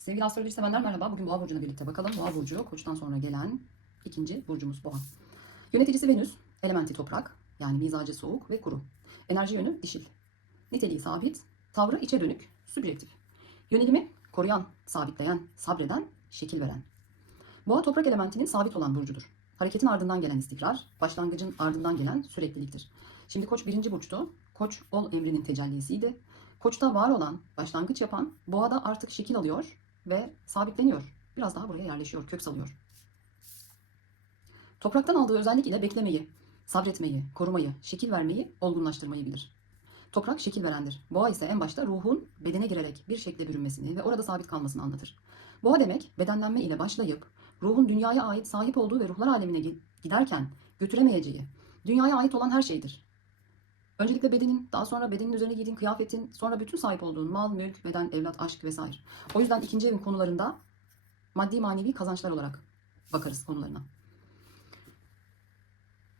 Sevgili astroloji sevenler merhaba. Bugün Boğa burcuyla birlikte bakalım. Boğa burcu Koç'tan sonra gelen ikinci burcumuz Boğa. Yöneticisi Venüs, elementi toprak, yani mizacı soğuk ve kuru. Enerji yönü dişil. Niteliği sabit, tavrı içe dönük, sübjektif. Yönelimi koruyan, sabitleyen, sabreden, şekil veren. Boğa toprak elementinin sabit olan burcudur. Hareketin ardından gelen istikrar, başlangıcın ardından gelen sürekliliktir. Şimdi Koç birinci burçtu. Koç ol emrinin tecellisiydi. Koç'ta var olan, başlangıç yapan, Boğa'da artık şekil alıyor ve sabitleniyor. Biraz daha buraya yerleşiyor, kök salıyor. Topraktan aldığı özellik ile beklemeyi, sabretmeyi, korumayı, şekil vermeyi, olgunlaştırmayı bilir. Toprak şekil verendir. Boğa ise en başta ruhun bedene girerek bir şekle bürünmesini ve orada sabit kalmasını anlatır. Boğa demek bedenlenme ile başlayıp ruhun dünyaya ait sahip olduğu ve ruhlar alemine giderken götüremeyeceği, dünyaya ait olan her şeydir. Öncelikle bedenin, daha sonra bedenin üzerine giydiğin kıyafetin, sonra bütün sahip olduğun mal, mülk, beden, evlat, aşk vesaire. O yüzden ikinci evin konularında maddi manevi kazançlar olarak bakarız konularına.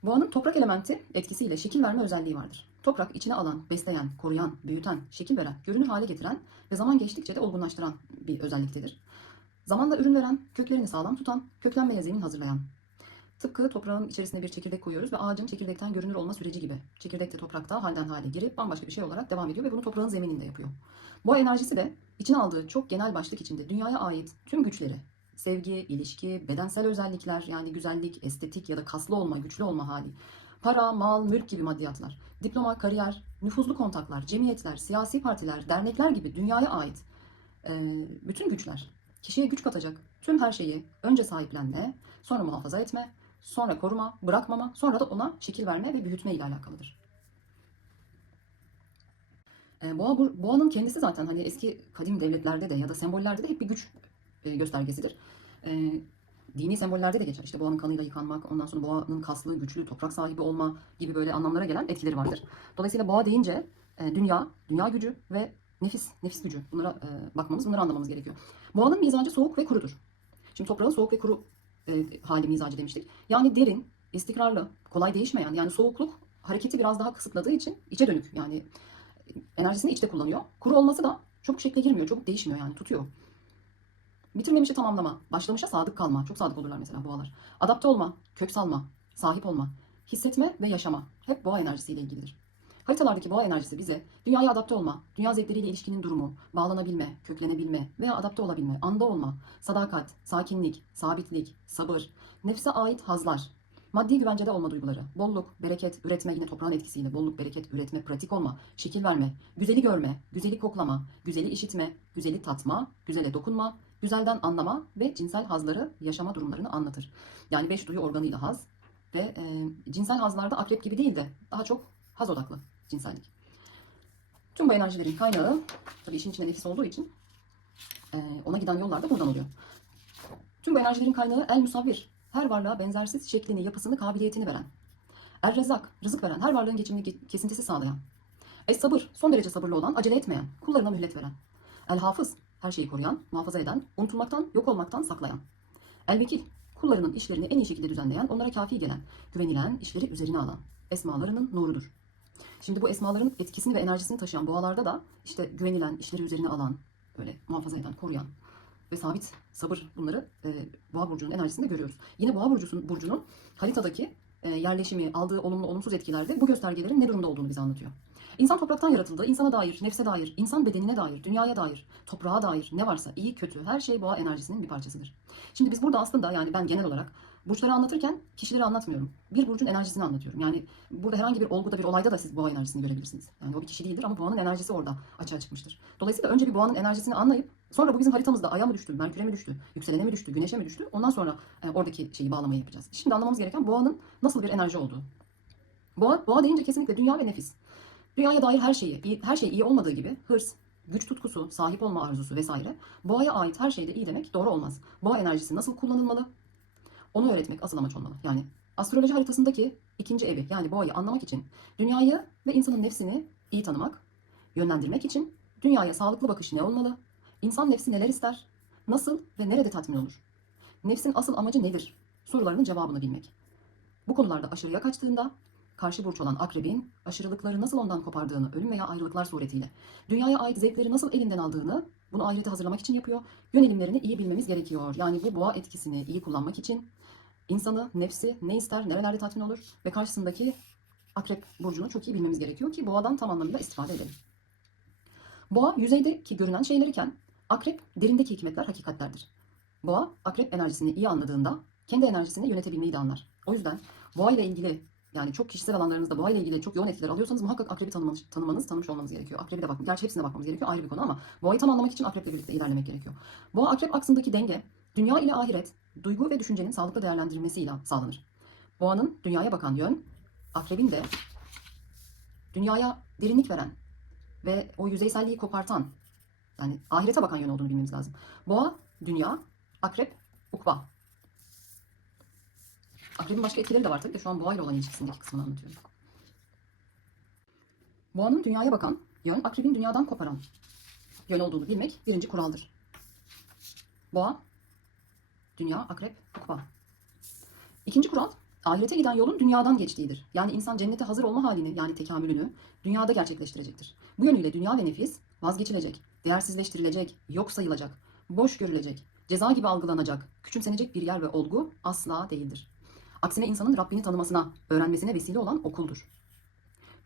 Boğanın toprak elementi etkisiyle şekil verme özelliği vardır. Toprak içine alan, besleyen, koruyan, büyüten, şekil veren, görünür hale getiren ve zaman geçtikçe de olgunlaştıran bir özelliktedir. Zamanla ürün veren, köklerini sağlam tutan, köklenmeye zemin hazırlayan. Tıpkı toprağın içerisine bir çekirdek koyuyoruz ve ağacın çekirdekten görünür olma süreci gibi. Çekirdek de toprakta halden hale girip bambaşka bir şey olarak devam ediyor ve bunu toprağın zemininde yapıyor. Boğa enerjisi de içine aldığı çok genel başlık içinde dünyaya ait tüm güçleri, sevgi, ilişki, bedensel özellikler yani güzellik, estetik ya da kaslı olma, güçlü olma hali, para, mal, mülk gibi maddiyatlar, diploma, kariyer, nüfuzlu kontaklar, cemiyetler, siyasi partiler, dernekler gibi dünyaya ait bütün güçler, kişiye güç katacak tüm her şeyi önce sahiplenme, sonra muhafaza etme, sonra koruma, bırakmama, sonra da ona şekil verme ve büyütme ile alakalıdır. Boğanın kendisi zaten hani eski kadim devletlerde de ya da sembollerde de hep bir güç göstergesidir. Dini sembollerde de geçer. İşte boğanın kanıyla yıkanmak, ondan sonra boğanın kaslı, güçlü, toprak sahibi olma gibi böyle anlamlara gelen etkileri vardır. Dolayısıyla boğa deyince dünya gücü ve nefis gücü. Bunlara bakmamız, bunları anlamamız gerekiyor. Boğanın mizacı soğuk ve kurudur. Şimdi toprağın soğuk ve kuru hali mizacı demiştik. Yani derin, istikrarlı, kolay değişmeyen, yani soğukluk hareketi biraz daha kısıtladığı için içe dönük, yani enerjisini içte kullanıyor. Kuru olması da çok şekle girmiyor, çok değişmiyor, yani tutuyor. Bitirmemişi tamamlama, başlamışa sadık kalma. Çok sadık olurlar mesela boğalar. Adapte olma, kök salma, sahip olma, hissetme ve yaşama. Hep boğa enerjisiyle ilgilidir. Haritalardaki boğa enerjisi bize dünyaya adapte olma, dünya zevkleriyle ilişkinin durumu, bağlanabilme, köklenebilme veya adapte olabilme, anda olma, sadakat, sakinlik, sabitlik, sabır, nefse ait hazlar, maddi güvencede olma duyguları, bolluk, bereket, üretme yine toprağın etkisiyle bolluk, bereket, üretme, pratik olma, şekil verme, güzeli görme, güzeli koklama, güzeli işitme, güzeli tatma, güzele dokunma, güzelden anlama ve cinsel hazları yaşama durumlarını anlatır. Yani 5 duyu organıyla haz ve cinsel hazlarda akrep gibi değil de daha çok haz odaklı cinsellik. Tüm bu enerjilerin kaynağı, tabii işin içinde nefis olduğu için ona giden yollar da buradan oluyor. Tüm bu enerjilerin kaynağı El Musavvir. Her varlığa benzersiz şeklini, yapısını, kabiliyetini veren. El Rezzak, rızık veren, her varlığın geçimini kesintisi sağlayan. Es Sabır, son derece sabırlı olan, acele etmeyen, kullarına mühlet veren. El Hafız, her şeyi koruyan, muhafaza eden, unutulmaktan, yok olmaktan saklayan. El Vekil, kullarının işlerini en iyi şekilde düzenleyen, onlara kafi gelen, güvenilen, işleri üzerine alan. Esmalarının nurudur. Şimdi bu esmaların etkisini ve enerjisini taşıyan boğalarda da işte güvenilen, işleri üzerine alan, böyle muhafaza eden, koruyan ve sabit sabır, bunları boğa burcunun enerjisinde görüyoruz. Yine boğa burcunun haritadaki yerleşimi, aldığı olumlu olumsuz etkilerde bu göstergelerin ne durumda olduğunu bize anlatıyor. İnsan topraktan yaratıldı. İnsana dair, nefse dair, insan bedenine dair, dünyaya dair, toprağa dair ne varsa iyi kötü her şey boğa enerjisinin bir parçasıdır. Şimdi biz burada aslında, yani ben genel olarak burçları anlatırken kişileri anlatmıyorum. Bir burcun enerjisini anlatıyorum. Yani burada herhangi bir olguda, bir olayda da siz boğa enerjisini görebilirsiniz. Yani o bir kişi değildir ama boğanın enerjisi orada açığa çıkmıştır. Dolayısıyla önce bir boğanın enerjisini anlayıp sonra bu bizim haritamızda Ay'a mı düştü, Merkür'e mi düştü, yükselene mi düştü, Güneş'e mi düştü? Ondan sonra oradaki şeyi bağlamayı yapacağız. Şimdi anlamamız gereken boğanın nasıl bir enerji olduğu. Boğa deyince kesinlikle dünya ve nefis. Dünyaya dair her şey iyi olmadığı gibi hırs, güç tutkusu, sahip olma arzusu vesaire, boğaya ait her şeyde iyi demek doğru olmaz. Boğa enerjisi nasıl kullanılmalı? Onu öğretmek asıl amaç olmalı. Yani astroloji haritasındaki ikinci evi, yani boğayı anlamak için dünyayı ve insanın nefsini iyi tanımak, yönlendirmek için dünyaya sağlıklı bakış ne olmalı? İnsan nefsi neler ister? Nasıl ve nerede tatmin olur? Nefsin asıl amacı nedir? Sorularının cevabını bilmek. Bu konularda aşırıya kaçtığında karşı burç olan akrebin aşırılıkları nasıl ondan kopardığını, ölüm veya ayrılıklar suretiyle, dünyaya ait zevkleri nasıl elinden aldığını Bunu ahirete hazırlamak için yapıyor. Yönelimlerini iyi bilmemiz gerekiyor. Yani bu boğa etkisini iyi kullanmak için insanı, nefsi ne ister, nerelerde tatmin olur ve karşısındaki akrep burcunu çok iyi bilmemiz gerekiyor ki boğadan tam anlamıyla istifade edelim. Boğa yüzeydeki görünen şeylerken akrep derindeki hikmetler, hakikatlerdir. Boğa akrep enerjisini iyi anladığında kendi enerjisini yönetebilmeyi de anlar. O yüzden boğa ile ilgili yani çok kişisel alanlarınızda boğa ile ilgili çok yoğun etkiler alıyorsanız muhakkak akrebi tanımış olmanız gerekiyor. Akrebe de bakın. Gerçi hepsine bakmamız gerekiyor. Ayrı bir konu ama boğayı tam anlamak için akreple birlikte ilerlemek gerekiyor. Boğa akrep aksındaki denge dünya ile ahiret, duygu ve düşüncenin sağlıklı değerlendirilmesiyle sağlanır. Boğanın dünyaya bakan yön, akrebin de dünyaya derinlik veren ve o yüzeyselliği kopartan yani ahirete bakan yön olduğunu bilmemiz lazım. Boğa, dünya, akrep, ukba. Akrebin başka etkileri de var tabii de şu an boğa ile olan ilişkisindeki kısmını anlatıyorum. Boğanın dünyaya bakan yön, akrebin dünyadan koparan yön olduğunu bilmek birinci kuraldır. Boğa, dünya, akrep, ukba. İkinci kural, ahirete giden yolun dünyadan geçtiğidir. Yani insan cennete hazır olma halini yani tekamülünü dünyada gerçekleştirecektir. Bu yönüyle dünya ve nefis vazgeçilecek, değersizleştirilecek, yok sayılacak, boş görülecek, ceza gibi algılanacak, küçümsenecek bir yer ve olgu asla değildir. Aksine insanın Rabbini tanımasına, öğrenmesine vesile olan okuldur.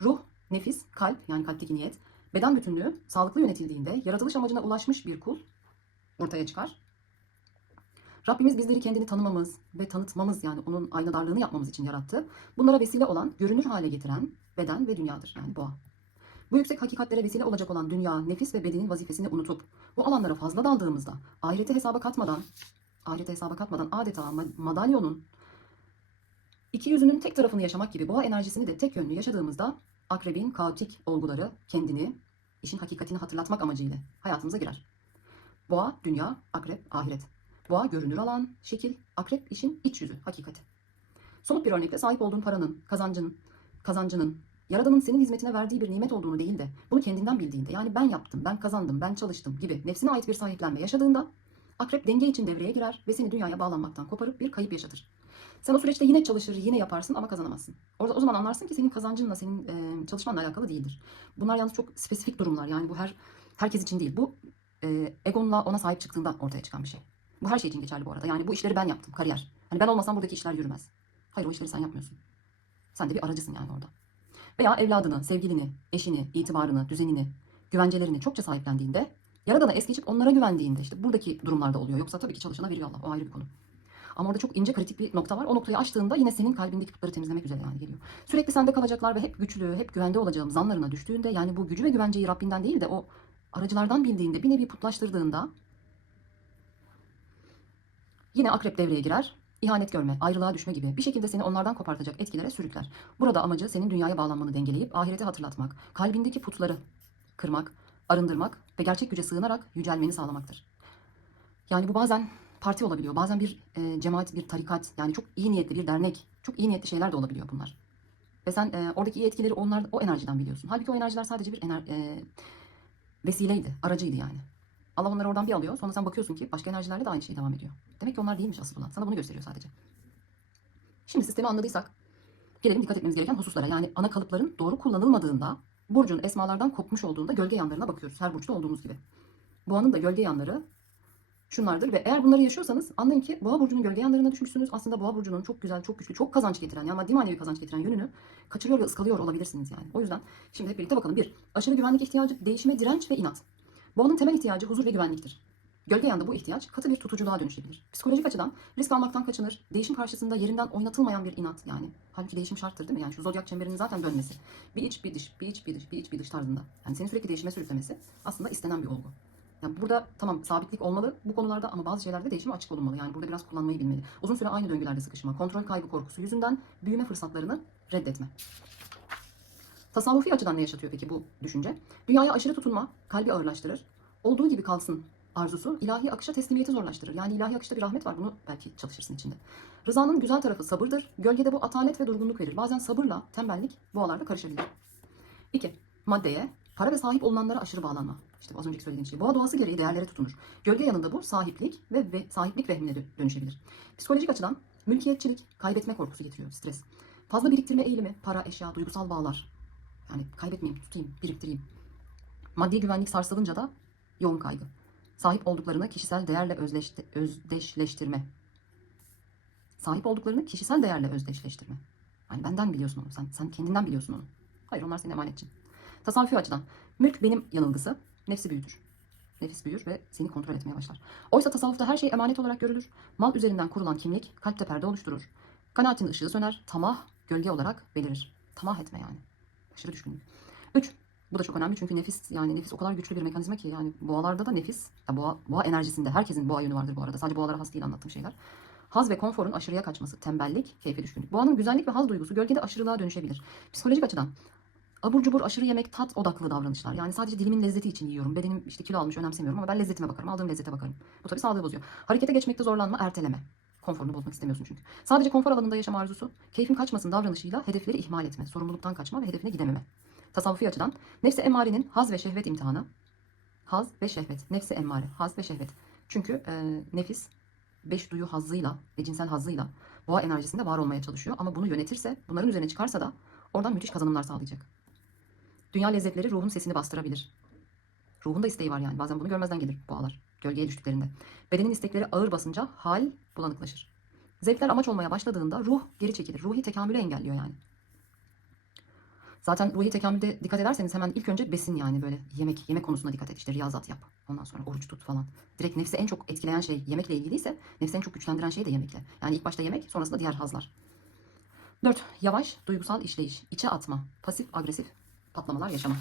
Ruh, nefis, kalp yani kalpteki niyet, beden bütünlüğü sağlıklı yönetildiğinde yaratılış amacına ulaşmış bir kul ortaya çıkar. Rabbimiz bizleri kendini tanımamız ve tanıtmamız yani onun aynadarlığını yapmamız için yarattı. Bunlara vesile olan, görünür hale getiren beden ve dünyadır yani boğa. Bu yüksek hakikatlere vesile olacak olan dünya, nefis ve bedenin vazifesini unutup bu alanlara fazla daldığımızda ahirete hesaba katmadan adeta madalyonun iki yüzünün tek tarafını yaşamak gibi boğa enerjisini de tek yönlü yaşadığımızda akrebin kaotik olguları kendini işin hakikatini hatırlatmak amacıyla hayatımıza girer. Boğa, dünya, akrep, ahiret. Boğa görünür alan, şekil, akrep işin iç yüzü, hakikati. Somut bir örnekle sahip olduğun paranın, kazancının, Yaradan'ın senin hizmetine verdiği bir nimet olduğunu değil de bunu kendinden bildiğinde yani ben yaptım, ben kazandım, ben çalıştım gibi nefsine ait bir sahiplenme yaşadığında akrep denge için devreye girer ve seni dünyaya bağlanmaktan koparıp bir kayıp yaşatır. Sen o süreçte yine çalışır, yine yaparsın ama kazanamazsın. Orada o zaman anlarsın ki senin kazancınla, senin çalışmanla alakalı değildir. Bunlar yalnız çok spesifik durumlar. Yani bu herkes için değil. Bu egonla ona sahip çıktığında ortaya çıkan bir şey. Bu her şey için geçerli bu arada. Yani bu işleri ben yaptım, kariyer. Hani ben olmasam buradaki işler yürümez. Hayır o işleri sen yapmıyorsun. Sen de bir aracısın yani orada. Veya evladını, sevgilini, eşini, itibarını, düzenini, güvencelerini çokça sahiplendiğinde, Yaradan'a es geçip onlara güvendiğinde işte buradaki durumlarda oluyor. Yoksa tabii ki çalışana veriyor Allah. O ayrı bir konu. Ama orada çok ince kritik bir nokta var. O noktayı aştığında yine senin kalbindeki putları temizlemek üzere yani geliyor. Sürekli sende kalacaklar ve hep güçlü, hep güvende olacağım zanlarına düştüğünde yani bu gücü ve güvenceyi Rabbinden değil de o aracılardan bildiğinde bir nevi putlaştırdığında yine akrep devreye girer. İhanet görme, ayrılığa düşme gibi bir şekilde seni onlardan kopartacak etkilere sürükler. Burada amacı senin dünyaya bağlanmanı dengeleyip ahireti hatırlatmak, kalbindeki putları kırmak, arındırmak ve gerçek güce sığınarak yücelmeni sağlamaktır. Yani bu bazen parti olabiliyor. Bazen bir cemaat, bir tarikat yani çok iyi niyetli bir dernek, çok iyi niyetli şeyler de olabiliyor bunlar. Ve sen oradaki iyi etkileri o enerjiden biliyorsun. Halbuki o enerjiler sadece bir vesileydi, aracıydı yani. Allah onları oradan bir alıyor. Sonra sen bakıyorsun ki başka enerjilerle de aynı şey devam ediyor. Demek ki onlar değilmiş asıl olan. Sana bunu gösteriyor sadece. Şimdi sistemi anladıysak gelelim dikkat etmemiz gereken hususlara. Yani ana kalıpların doğru kullanılmadığında burcun esmalardan kopmuş olduğunda gölge yanlarına bakıyoruz. Her burçta olduğumuz gibi. Boğanın da gölge yanları şunlardır ve eğer bunları yaşıyorsanız anlayın ki boğa burcunun gölge yanlarına düşmüşsünüz. Aslında boğa burcunun çok güzel, çok güçlü, çok kazanç getiren yani maddi manevi kazanç getiren yönünü kaçırıyor ve ıskalıyor olabilirsiniz yani. O yüzden şimdi hep birlikte bakalım. 1. Aşırı güvenlik ihtiyacı, değişime direnç ve inat. Boğanın temel ihtiyacı huzur ve güvenliktir. Gölge yanda bu ihtiyaç katı bir tutuculuğa dönüşebilir. Psikolojik açıdan risk almaktan kaçınır. Değişim karşısında yerinden oynatılmayan bir inat yani. Halbuki değişim şarttır değil mi? Yani şu zodyak çemberinin zaten dönmesi. Bir iç bir dış, bir iç bir dış, bir iç bir dış tarzında. Yani seni sürekli değişime sürüklemesi aslında istenen bir olgu. Yani burada tamam sabitlik olmalı bu konularda ama bazı şeylerde değişime açık olunmalı. Yani burada biraz kullanmayı bilmeli. Uzun süre aynı döngülerde sıkışma, kontrol kaybı korkusu yüzünden büyüme fırsatlarını reddetme. Tasavvufi açıdan ne yaşatıyor peki bu düşünce? Dünyaya aşırı tutunma kalbi ağırlaştırır. Olduğu gibi kalsın arzusu ilahi akışa teslimiyeti zorlaştırır. Yani ilahi akışta bir rahmet var. Bunu belki çalışırsın içinde. Rızanın güzel tarafı sabırdır. Gölgede bu atalet ve durgunluk verir. Bazen sabırla tembellik boğalarda karışabilir. 2. Maddeye, para ve sahip olunanlara aşırı bağlanma. İşte az önceki söylediğim şey. Boğa doğası gereği değerlere tutunur. Gölge yanında bu sahiplik ve sahiplik vehmine dönüşebilir. Psikolojik açıdan mülkiyetçilik, kaybetme korkusu getiriyor, stres. Fazla biriktirme eğilimi, para, eşya, duygusal bağlar. Yani kaybetmeyeyim, tutayım, biriktireyim. Maddi güvenlik sarsılınca da yoğun kaygı. Sahip olduklarını kişisel değerle özdeşleştirme. Sahip olduklarını kişisel değerle özdeşleştirme. Hani benden biliyorsun onu. Sen kendinden biliyorsun onu. Hayır, onlar senin emanetçin. Tasavvufi açıdan. Mülk benim yanılgısı. Nefsi büyütür. Nefis büyür ve seni kontrol etmeye başlar. Oysa tasavvufta her şey emanet olarak görülür. Mal üzerinden kurulan kimlik kalpte perde oluşturur. Kanaatin ışığı söner. Tamah gölge olarak belirir. Tamah etme yani. Aşırı düşkünlük. 3. Bu da çok önemli çünkü nefis o kadar güçlü bir mekanizma ki yani boğalarda da nefis, ya boğa enerjisinde herkesin boğa yönü vardır bu arada. Sadece boğalara has değil anlattığım şeyler. Haz ve konforun aşırıya kaçması, tembellik, keyfe düşkünlük. Boğanın güzellik ve haz duygusu gölgede aşırılığa dönüşebilir. Psikolojik açıdan abur cubur, aşırı yemek, tat odaklı davranışlar. Yani sadece dilimin lezzeti için yiyorum. Bedenim işte kilo almış, önemsemiyorum ama ben lezzetime bakarım. Aldığım lezzete bakarım. Bu tabii sağlığı bozuyor. Harekete geçmekte zorlanma, erteleme. Konforunu bozmak istemiyorsun çünkü. Sadece konfor alanında yaşam arzusu, keyfin kaçmasın davranışıyla hedefleri ihmal etme, sorumluluktan kaçma ve hedefine gidememe. Tasavvufi açıdan nefsi emmarenin haz ve şehvet imtihanı. Haz ve şehvet. Nefsi emmare, haz ve şehvet. Çünkü nefis 5 duyu hazzıyla ve cinsel hazzıyla boğa enerjisinde var olmaya çalışıyor. Ama bunu yönetirse, bunların üzerine çıkarsa da oradan müthiş kazanımlar sağlayacak. Dünya lezzetleri ruhun sesini bastırabilir. Ruhun da isteği var yani. Bazen bunu görmezden gelir boğalar. Gölgeye düştüklerinde. Bedenin istekleri ağır basınca hal bulanıklaşır. Zevkler amaç olmaya başladığında ruh geri çekilir. Ruhi tekamülü engelliyor yani. Zaten ruhi tekamülde dikkat ederseniz hemen ilk önce besin yani böyle yemek konusuna dikkat et. İşte riyazat yap. Ondan sonra oruç tut falan. Direkt nefsi en çok etkileyen şey yemekle ilgiliyse nefsi en çok güçlendiren şey de yemekle. Yani ilk başta yemek, sonrasında diğer hazlar. 4. Yavaş duygusal işleyiş. İçe atma. Pasif agresif patlamalar yaşama.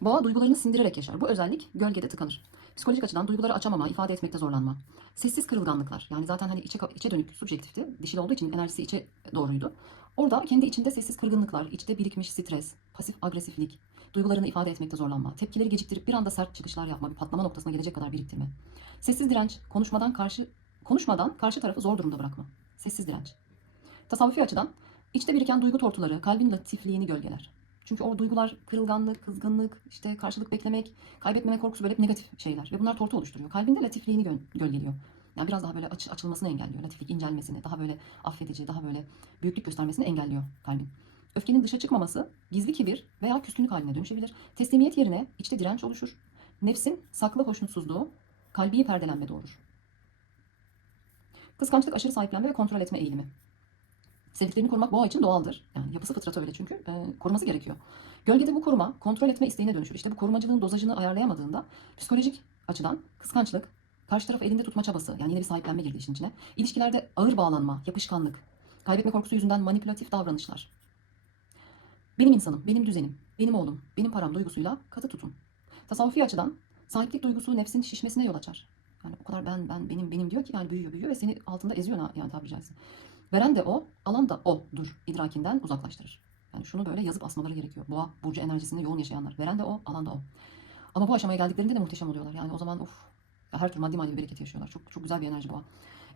Boğa duygularını sindirerek yaşar. Bu özellik gölgede tıkanır. Psikolojik açıdan duyguları açamama, ifade etmekte zorlanma. Sessiz kırılganlıklar. Yani zaten hani içe dönük, subjektifti. Dişil olduğu için enerjisi içe doğruydu. Orada kendi içinde sessiz kırgınlıklar, içte birikmiş stres, pasif agresiflik, duygularını ifade etmekte zorlanma, tepkileri geciktirip bir anda sert çıkışlar yapma, bir patlama noktasına gelecek kadar biriktirme. Sessiz direnç, konuşmadan karşı tarafı zor durumda bırakma. Sessiz direnç. Tasavvufi açıdan içte biriken duygu tortuları kalbin latifliğini gölgeler. Çünkü o duygular kırılganlık, kızgınlık, işte karşılık beklemek, kaybetmeme korkusu böyle hep negatif şeyler. Ve bunlar tortu oluşturuyor. Kalbinde latifliğini gölgeliyor. Yani biraz daha böyle açılmasını engelliyor. Latiflik incelmesini, daha böyle affedici, daha böyle büyüklük göstermesini engelliyor kalbin. Öfkenin dışa çıkmaması gizli kibir veya küskünlük haline dönüşebilir. Teslimiyet yerine içte direnç oluşur. Nefsin saklı hoşnutsuzluğu kalbi perdelenme doğurur. Kıskançlık, aşırı sahiplenme ve kontrol etme eğilimi. Sevdiklerini korumak boğa için doğaldır. Yani yapısı fıtratı öyle çünkü. Koruması gerekiyor. Gölgede bu koruma kontrol etme isteğine dönüşür. İşte bu korumacılığın dozajını ayarlayamadığında psikolojik açıdan kıskançlık, karşı tarafı elinde tutma çabası, yani yine bir sahiplenme girdi işin içine. İlişkilerde ağır bağlanma, yapışkanlık, kaybetme korkusu yüzünden manipülatif davranışlar. Benim insanım, benim düzenim, benim oğlum, benim param duygusuyla katı tutun. Tasavvufi açıdan sahiplik duygusu nefsin şişmesine yol açar. Yani o kadar benim diyor ki yani büyüyor ve seni altında eziyor yani tabiri caizse. Veren de o, alan da odur idrakinden uzaklaştırır. Yani şunu böyle yazıp asmaları gerekiyor. Boğa burcu enerjisinde yoğun yaşayanlar. Veren de o, alan da o. Ama bu aşamaya geldiklerinde de muhteşem oluyorlar. Yani o zaman her türlü maddi manevi bereket yaşıyorlar. Çok çok güzel bir enerji boğa.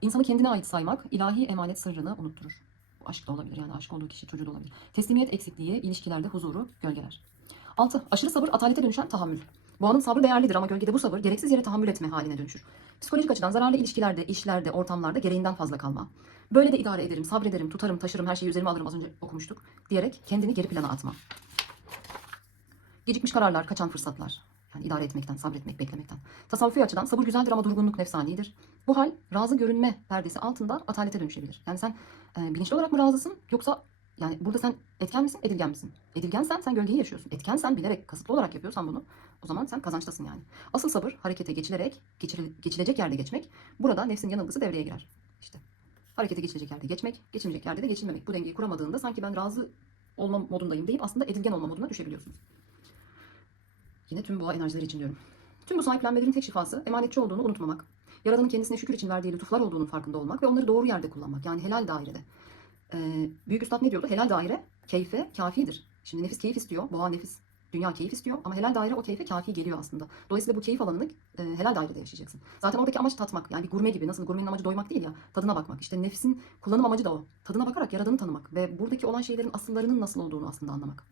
İnsanı kendine ait saymak ilahi emanet sırrını unutturur. Bu aşk da olabilir yani aşık olduğu kişi çocuğu da olabilir. Teslimiyet eksikliği ilişkilerde huzuru gölgeler. 6. Aşırı sabır atalete dönüşen tahammül. Boğanın sabrı değerlidir ama gölgede bu sabır gereksiz yere tahammül etme haline dönüşür. Psikolojik açıdan zararlı ilişkilerde, işlerde, ortamlarda gereğinden fazla kalma. Böyle de idare ederim, sabrederim, tutarım, taşırım, her şeyi üzerime alırım az önce okumuştuk diyerek kendini geri plana atma. Gecikmiş kararlar, kaçan fırsatlar. Yani idare etmekten, sabretmek, beklemekten. Tasavvufi açıdan sabır güzeldir ama durgunluk nefsanidir. Bu hal razı görünme perdesi altında atalete dönüşebilir. Yani sen bilinçli olarak mı razısın yoksa yani burada sen etken misin, edilgen misin? Edilgensen sen gölgeyi yaşıyorsun. Etkensen bilerek, kasıtlı olarak yapıyorsan bunu o zaman sen kazançtasın yani. Asıl sabır harekete geçilecek yerde geçmek. Burada nefsin yanılgısı devreye girer. İşte harekete geçilecek yerde geçmek, geçilmeyecek yerde de geçilmemek. Bu dengeyi kuramadığında sanki ben razı olma modundayım deyip aslında edilgen olma moduna düşebiliyorsunuz. Yine tüm boğa enerjileri için diyorum. Tüm bu sahiplenmelerin tek şifası emanetçi olduğunu unutmamak. Yaradanın kendisine şükür için verdiği lütuflar olduğunun farkında olmak ve onları doğru yerde kullanmak. Yani helal dairede. Büyük Üstad ne diyordu? Helal daire keyfe kafidir. Şimdi nefis keyif istiyor. Boğa nefis. Dünya keyif istiyor ama helal daire o keyfe kafi geliyor aslında. Dolayısıyla bu keyif alanını helal dairede yaşayacaksın. Zaten oradaki amaç tatmak. Yani bir gurme gibi. Nasıl gurmenin amacı doymak değil ya. Tadına bakmak. İşte nefsin kullanım amacı da o. Tadına bakarak Yaradan'ı tanımak ve buradaki olan şeylerin asıllarının nasıl olduğunu aslında anlamak.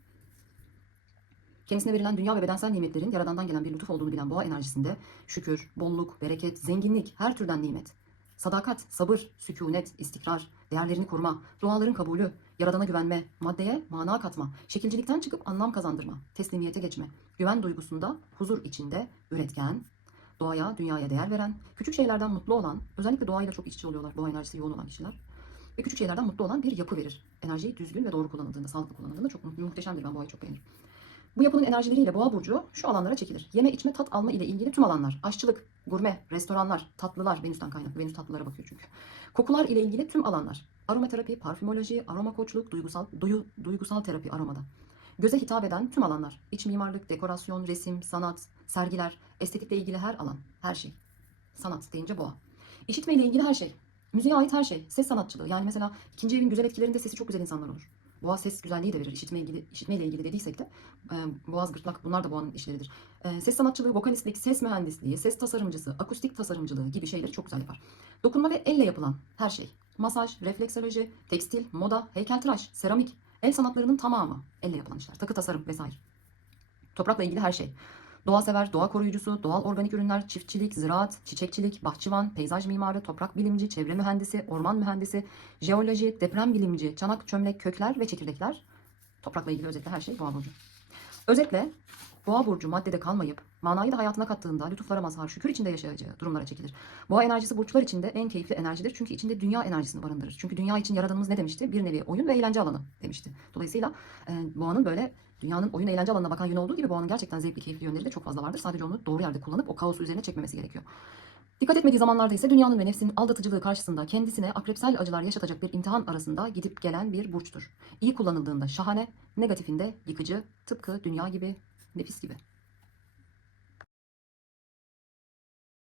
Kendisine verilen dünya ve bedensel nimetlerin Yaradan'dan gelen bir lütuf olduğunu bilen boğa enerjisinde şükür, bolluk, bereket, zenginlik, her türden nimet, sadakat, sabır, sükunet, istikrar, değerlerini koruma, duaların kabulü, yaradana güvenme, maddeye mana katma, şekilcilikten çıkıp anlam kazandırma, teslimiyete geçme, güven duygusunda, huzur içinde, üretken, doğaya, dünyaya değer veren, küçük şeylerden mutlu olan, özellikle doğayla çok iç içe oluyorlar, doğa enerjisi yoğun olan kişiler. Ve küçük şeylerden mutlu olan bir yapı verir. Enerjiyi düzgün ve doğru kullanıldığında, sağlıklı kullanıldığında çok muhteşemdir. Ben boğayı çok beğenirim. Bu yapının enerjileriyle boğa burcu şu alanlara çekilir. Yeme, içme, tat alma ile ilgili tüm alanlar. Aşçılık, gurme, restoranlar, tatlılar. Venüs'ten kaynaklı. Venüs tatlılara bakıyor çünkü. Kokular ile ilgili tüm alanlar. Aromaterapi, parfümoloji, aroma koçluk, duygusal terapi aromada. Göze hitap eden tüm alanlar. İç mimarlık, dekorasyon, resim, sanat, sergiler, estetikle ilgili her alan, her şey. Sanat deyince boğa. İşitme ile ilgili her şey. Müziğe ait her şey. Ses sanatçılığı. Yani mesela ikinci evin güzel etkilerinde sesi çok güzel insanlar olur. Boğa ses güzelliği de verir. İşitme ile ilgili dediysek de boğaz, gırtlak bunlar da boğanın işleridir. Ses sanatçılığı, vokalistlik, ses mühendisliği, ses tasarımcısı, akustik tasarımcılığı gibi şeyleri çok güzel yapar. Dokunma ve elle yapılan her şey. Masaj, refleksoloji, tekstil, moda, heykeltıraş, seramik, el sanatlarının tamamı elle yapılan işler. Takı tasarım vesaire. Toprakla ilgili her şey. Doğa sever, doğa koruyucusu, doğal organik ürünler, çiftçilik, ziraat, çiçekçilik, bahçıvan, peyzaj mimarı, toprak bilimci, çevre mühendisi, orman mühendisi, jeoloji, deprem bilimci, çanak, çömlek, kökler ve çekirdekler. Toprakla ilgili özetle her şey boğa burcu. Özetle boğa burcu maddede kalmayıp manayı da hayatına kattığında lütuflara mazhar, şükür içinde yaşayacağı durumlara çekilir. Boğa enerjisi burçlar içinde en keyifli enerjidir. Çünkü içinde dünya enerjisini barındırır. Çünkü dünya için yaradanımız ne demişti? Bir nevi oyun ve eğlence alanı demişti. Dolayısıyla boğanın böyle dünyanın oyun eğlence alanına bakan yönü olduğu gibi boğanın gerçekten zevkli, keyifli yönleri de çok fazla vardır. Sadece onu doğru yerde kullanıp o kaosu üzerine çekmemesi gerekiyor. Dikkat etmediği zamanlarda ise dünyanın ve nefsinin aldatıcılığı karşısında kendisine akrepsel acılar yaşatacak bir imtihan arasında gidip gelen bir burçtur. İyi kullanıldığında şahane, negatifinde yıkıcı, tıpkı dünya gibi, nefis gibi.